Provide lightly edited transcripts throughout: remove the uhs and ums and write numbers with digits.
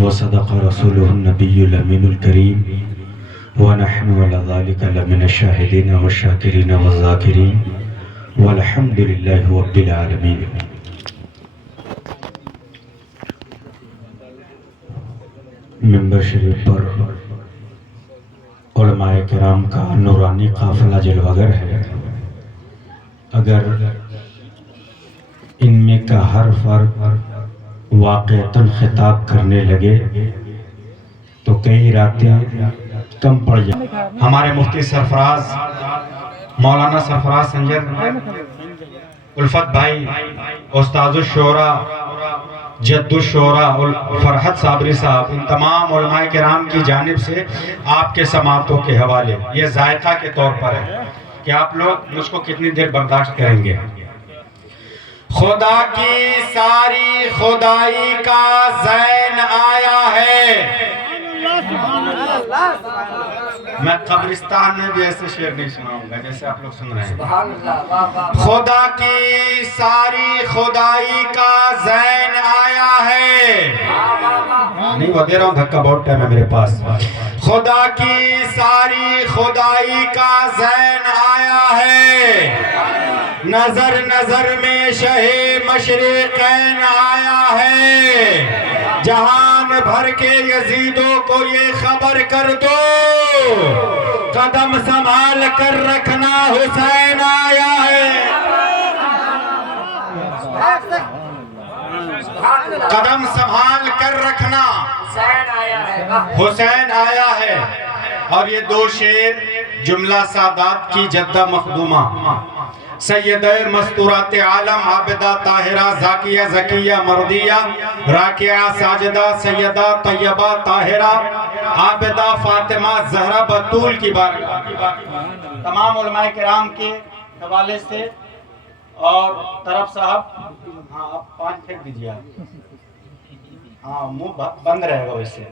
وصدق رسوله النبي الأمين الكريم ونحن على ذلك لمن الشاهدين والشاكرين والذاكرين والحمد لله رب العالمين. ممبر شریف پر علماء کرام کا نورانی قافلہ جلوگر ہے. اگر ان میں کا ہر فرد واقعتاً خطاب کرنے لگے تو کئی راتیں کم پڑ جائیں. ہمارے مفتی سرفراز مولانا سرفراز سنجر الفت بھائی، استاذ الشورا، جد الشورا فرحت صابری صاحب، ان تمام علماء کرام کی جانب سے آپ کے سماعتوں کے حوالے یہ ذائقہ کے طور پر ہے کہ آپ لوگ مجھ کو کتنی دیر برداشت کریں گے. خدا کی ساری خدائی کا زین آیا ہے. میں قبرستان میں بھی ایسے شعر نہیں سناؤں گا جیسے آپ لوگ سن رہے ہیں. خدا کی ساری خدائی کا زین آیا ہے. نہیں وہ دے رہا ہوں دھکا، بہت ٹائم ہے میرے پاس. خدا کی ساری خدائی کا زین آیا ہے. نظر نظر میں شہ مشرقین آیا ہے. جہان بھر کے یزیدوں کو یہ خبر کر دو، قدم سنبھال کر رکھنا حسین آیا ہے. قدم سنبھال کر رکھنا حسین آیا ہے. اور یہ دو شعر جملہ سادات کی جدہ مخدومہ، سیدہ مستورات عالم، عابدہ طاہرہ زاکیہ زکیہ مردیہ راکعہ ساجدہ سیدہ طیبہ طاہرہ عابدہ فاطمہ زہرہ بطول کی بارگاہ تمام علماء کرام کے حوالے سے. اور طرف صاحب ہاں آپ پانچ پھینک دیجیے، ہاں منہ بند رہے گا ویسے.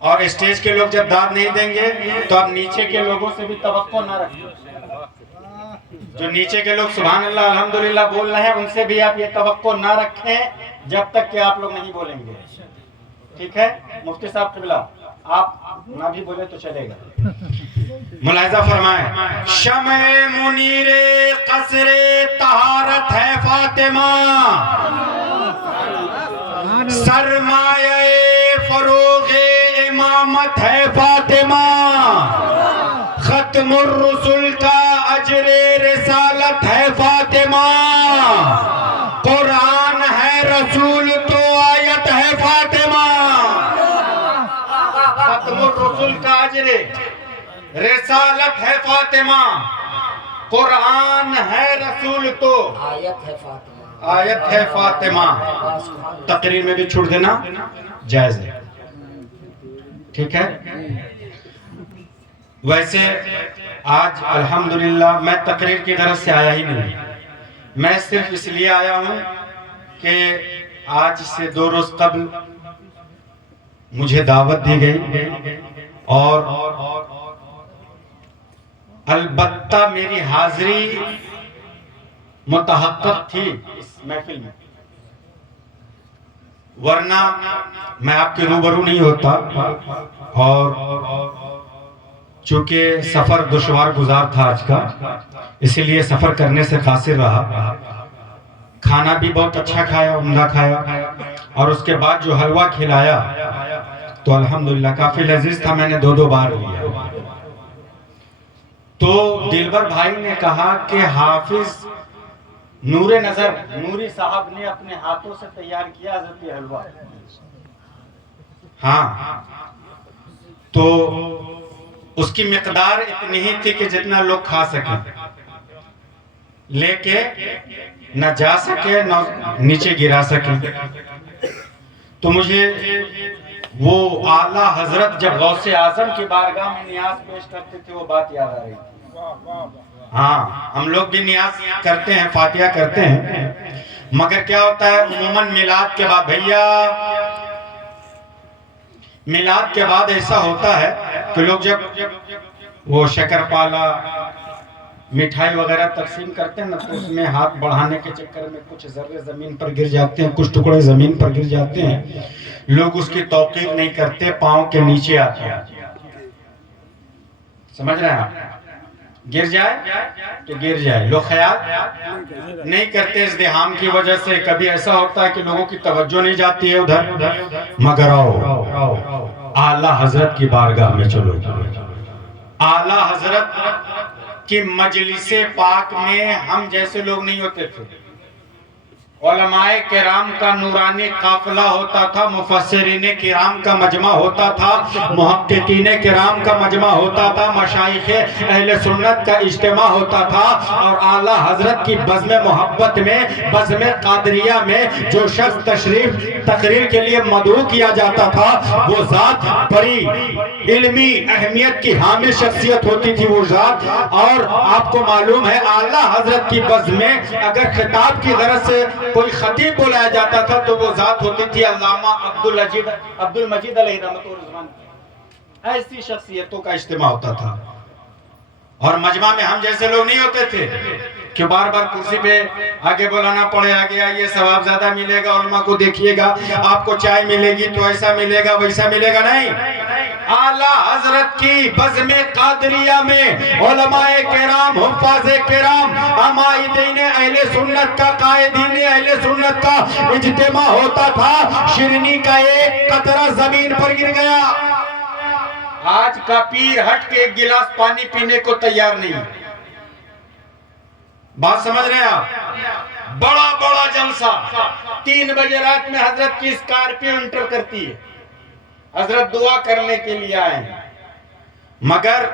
اور اسٹیج کے لوگ جب داد نہیں دیں گے تو آپ نیچے کے لوگوں سے بھی توقع نہ رکھیں. جو نیچے کے لوگ سبحان اللہ الحمدللہ بول رہے ہیں ان سے بھی آپ یہ توقع نہ رکھیں جب تک کہ آپ لوگ نہیں بولیں گے. ٹھیک ہے مفتی صاحب قبلہ، آپ نہ بھی بولے تو چلے گا. ملاحظہ فرمائیں. شمع منیر قصر طہارت ہے فاطمہ، سرمایہ فروغ امامت ہے فاطمہ، ختم الرسل کا اجر رسالت ہے فاطمہ، قرآن ہے رسول تو آیت ہے فاطمہ. ختم الرسل کا اجر رسالت ہے فاطمہ، قرآن ہے رسول تو آیت ہے فاطمہ. تقریر میں بھی چھوڑ دینا جائز ہے. ٹھیک ہے. ویسے آج الحمدللہ میں تقریر کی غرض سے آیا ہی نہیں، میں صرف اس لیے آیا ہوں کہ آج سے 2 روز قبل مجھے دعوت دی گئی اور البتہ میری حاضری متحقق تھی اس محفل میں، ورنہ میں آپ کے روبرو نہیں ہوتا. اور چونکہ سفر دشوار گزار تھا آج کا، اسی لیے سفر کرنے سے قاصر رہا. کھانا بھی بہت اچھا کھایا، عمدہ کھایا، اور اس کے بعد جو حلوہ کھلایا تو الحمدللہ کافی لذیذ تھا. میں نے 2 بار لیا. تو دلبر بھائی نے کہا کہ حافظ نور نظر نوری صاحب نے اپنے ہاتھوں سے تیار کیا حضرت حلوہ. ہاں تو اس کی مقدار اتنی ہی تھی کہ جتنا لوگ کھا سکیں، لے کے نہ جا سکے نہ نیچے گرا سکیں. تو مجھے وہ اعلیٰ حضرت جب غوث اعظم کی بارگاہ میں نیاز پیش کرتے تھے وہ بات یاد آ رہی تھی. ہاں ہم لوگ بھی نیاز کرتے ہیں، فاتحہ کرتے ہیں، مگر کیا ہوتا ہے عموماً میلاد کے بعد، بھیا میلاد کے بعد ایسا ہوتا ہے کہ لوگ جب وہ شکر پالا مٹھائی وغیرہ تقسیم کرتے ہیں نا تو اس میں ہاتھ بڑھانے کے چکر میں کچھ ذرے زمین پر گر جاتے ہیں، کچھ ٹکڑے زمین پر گر جاتے ہیں. لوگ اس کی توقیر نہیں کرتے، پاؤں کے نیچے آتے ہیں. سمجھ رہے ہیں آپ؟ گر جائے تو گر جائے، لوگ خیال نہیں کرتے ازدحام کی وجہ سے. کبھی ایسا ہوتا ہے کہ لوگوں کی توجہ نہیں جاتی ہے ادھر، مگر آؤ اعلیٰ حضرت کی بارگاہ میں چلو. اعلیٰ حضرت کی مجلس پاک میں ہم جیسے لوگ نہیں ہوتے تھے. علماء کرام کا نورانی قافلہ ہوتا تھا، مفسرین کرام کا مجمع ہوتا تھا، محققین کرام کا مجمع ہوتا تھا، مشائخ اہل سنت کا اجتماع ہوتا تھا. اور اعلیٰ حضرت کی بزم محبت میں، بزم قادریہ میں جو شخص تشریف تقریر کے لیے مدعو کیا جاتا تھا، وہ ذات بڑی علمی اہمیت کی حامل شخصیت ہوتی تھی وہ ذات. اور آپ کو معلوم ہے اعلیٰ حضرت کی بزم میں اگر خطاب کی غرض سے کوئی خطیب بلایا جاتا تھا تو وہ ذات ہوتی تھی علامہ عبدالمجید علیہ رحمۃ اللہ. ایسی شخصیتوں کا اجتماع ہوتا تھا. اور مجمع میں ہم جیسے لوگ نہیں ہوتے تھے کہ بار بار کرسی پہ آگے بلانا پڑے، آگے آئیے ثواب زیادہ ملے گا، علماء کو دیکھیے گا، آپ کو چائے ملے گی تو ایسا ملے گا ویسا ملے گا. نہیں، اعلیٰ حضرت کی بزم قادریہ میں علماء کرام، حفاظ کرام، عمائدین اہل سنت کا، قائدین اہل سنت کا اجتماع ہوتا تھا. شیرنی کا ایک قطرہ زمین پر گر گیا، آج کا پیر ہٹ کے ایک گلاس پانی پینے کو تیار نہیں. بات سمجھ رہے ہیں آپ؟ بڑا بڑا جلسہ 3 بجے رات میں حضرت کی اسکارپیو انٹر کرتی ہے، حضرت دعا کرنے کے لیے آئے ہیں. مگر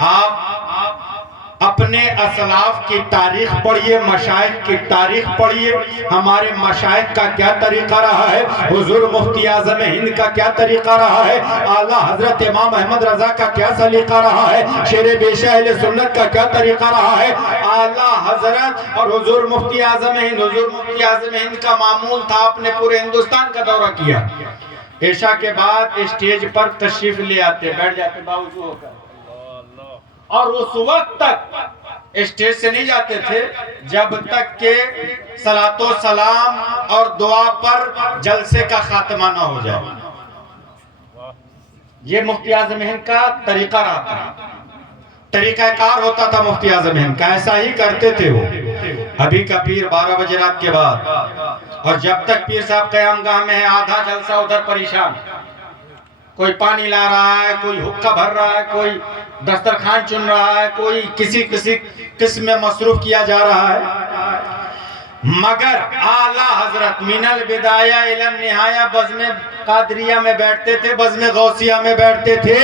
آپ اپنے اسلاف کی تاریخ پڑھیے، مشائخ کی تاریخ پڑھیے. ہمارے مشائخ کا کیا طریقہ رہا ہے، حضور مفتی اعظم ہند کا کیا طریقہ رہا ہے، اعلیٰ حضرت امام احمد رضا کا کیا سلیقہ رہا ہے، شیر بیشہ اہل سنت کا کیا طریقہ رہا ہے. اعلیٰ حضرت اور حضور مفتی اعظم ہند، حضور مفتی اعظم ہند کا معمول تھا آپ نے پورے ہندوستان کا دورہ کیا. عشاء کے بعد اسٹیج پر تشریف لے آتے، بیٹھ جاتے باوضو ہو کر، اور اس وقت تک اسٹیج سے نہیں جاتے تھے جب تک کہ صلاۃ و سلام اور دعا پر جلسے کا خاتمہ نہ ہو جائے. یہ مفتی اعظم ہند کا طریقہ رہا تھا، طریقہ کار ہوتا تھا مفتی اعظم ہند کا. ایسا ہی کرتے تھے وہ. ابھی کا پیر 12 بجے رات کے بعد، اور جب تک پیر صاحب قیام گاہ میں ہے آدھا جلسہ ادھر پریشان، کوئی پانی لا رہا ہے، کوئی حقہ بھر رہا ہے، کوئی دسترخوان چن رہا ہے، کوئی کسی قسم میں مصروف کیا جا رہا ہے. مگر اعلیٰ حضرت من البدایہ الی النہایہ بزم قادریہ میں بیٹھتے تھے، بزم غوثیہ میں بیٹھتے تھے.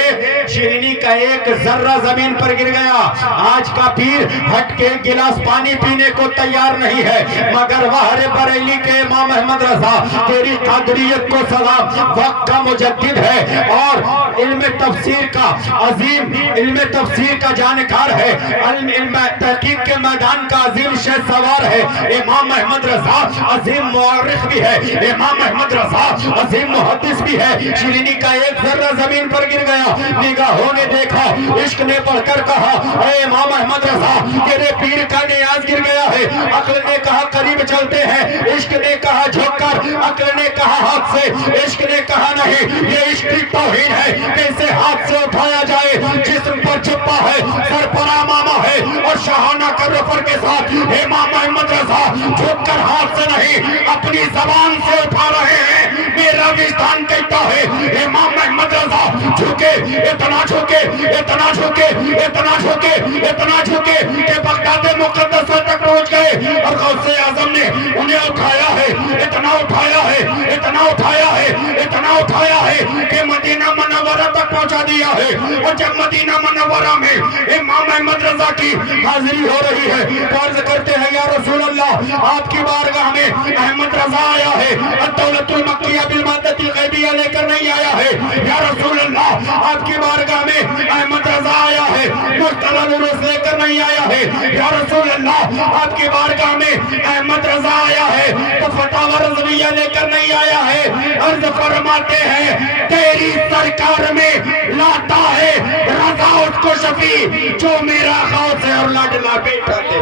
شیرنی کا ایک ذرہ زمین پر گر گیا، آج کا پیر ہٹ کے گلاس پانی پینے کو تیار نہیں ہے. مگر وہر بریلی کے امام احمد رضا تیری قادریت کو سلام، وقت کا مجدد ہے اور علم تفسیر کا عظیم، علم تفسیر کا جانکار ہے، علم تحقیق کے میدان کا عظیم شہ سوار ہے. امام احمد رضا عظیم مورخ بھی ہے، امام احمد رضا عظیم محدث بھی ہے. شیرینی کا ایک ذرہ زمین پر گر گیا، نگاہوں نے دیکھا، عشق نے پڑھ کر کہا اے امام احمد رضا تیرے پیر کا نیاز گر گیا ہے. عقل نے کہا قریب چلتے ہیں، عشق نے کہا جھک کر، عقل نے کہا ہاتھ سے، عشق نے کہا نہیں یہ عشق کی توہین ہے، کیسے ہاتھ سے اٹھایا جائے. جسم پر چھپا ہے، سر پر امامہ ہے اور شاہانہ کرفر کے ساتھ امام احمد رضا جھک کر ہاتھ سے نہیں اپنی زبان سے اٹھا رہے ہیں. میرا وجدان کہتا ہے امام احمد رضا جھکے، اتنا جھکے، اتنا جھکے، اتنا جھکے، اتنا جھکے کہ بغداد مقدسہ تک پہنچ گئے اور غوث اعظم نے انہیں اٹھایا ہے، اتنا اٹھایا ہے، اتنا اٹھایا ہے، اتنا اٹھایا ہے کہ مدینہ منورہ تک پہنچا دیا ہے. اور جب مدینہ منورہ میں امام احمد رضا کی حاضری ہو رہی ہے تو عرض کرتے ہیں یا رسول اللہ آپ کی بارگاہ میں احمد رضا آیا ہے، الدولت المکیہ بالمادت الغیبیہ لے کر نہیں آیا ہے. یا رسول اللہ آپ کی بارگاہ میں احمد رضا آیا ہے، مشتل العروس لے کر نہیں آیا ہے. یا رسول اللہ آپ کی بارگاہ میں احمد رضا آیا ہے تو فتاوی رضویہ لے کر نہیں آیا ہے. عرض فرماتے ہیں تیری سرکار میں لاتا ہے رضا اس کو شفیع جو میرا غوث ہے اور لاڈلا بیٹا تھے.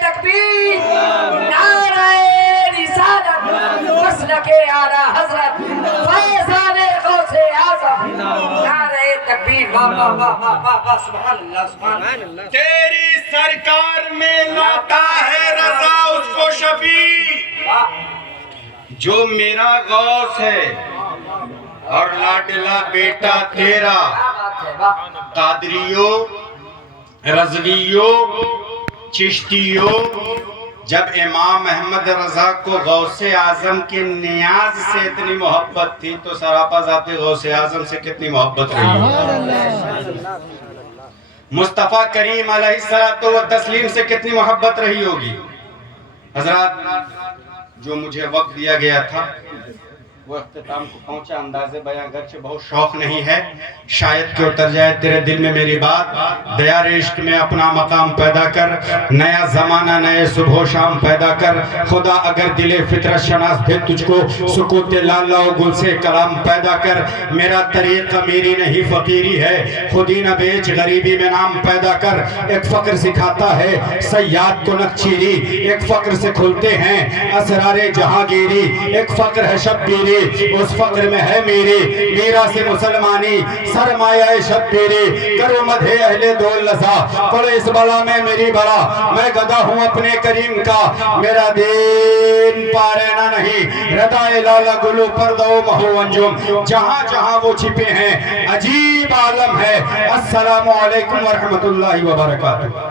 تکبیر، نعرہ رسالت، مسلک کے آلہ حضرت فیضان غوث اعظم نعرہ تکبیر واہ واہ واہ واہ واہ سبحان اللہ سبحان اللہ تیری سرکار میں لاتا ہے رضا اس کو شفیع جو میرا غوث ہے اور لاڈلا بیٹا تیرا قادریوں رضویوں چشتیوں جب امام احمد رضا کو غوث اعظم کے نیاز سے اتنی محبت تھی تو سراپا ذات غوث اعظم سے کتنی محبت رہی ہوگی مصطفیٰ کریم علیہ الصلوۃ والتسلیم سے کتنی محبت رہی ہوگی حضرات جو مجھے وقت دیا گیا تھا وہ اختتام کو پہنچا انداز بیاں گرچہ بہت شوق نہیں ہے شاید کہ اتر جائے تیرے دل میں میری بات دیار عشق میں اپنا مقام پیدا کر نیا زمانہ نئے صبح و شام پیدا کر خدا اگر دل فطرت شناس دے تجھ کو سکوت لالا و گل سے کلام پیدا کر میرا طریقہ میری نہیں فقیری ہے خودی نہ بیچ غریبی میں نام پیدا کر ایک فقر سکھاتا ہے سیاد کو نقچیری ایک فقر سے کھلتے ہیں اسرار جہانگیری ایک فقر ہے شبیری اس فقر میں ہے میری میرا سے مسلمانی سرمایہ شبیری کرو مدھے اہل دولسا پڑھو اس بلا میں میری بلا میں گدہ ہوں اپنے کریم کا میرا دین پارینا نہیں ردا لالا گلو پردو مہو انجم جہاں جہاں وہ چھپے ہیں عجیب عالم ہے السلام علیکم ورحمت اللہ وبرکاتہ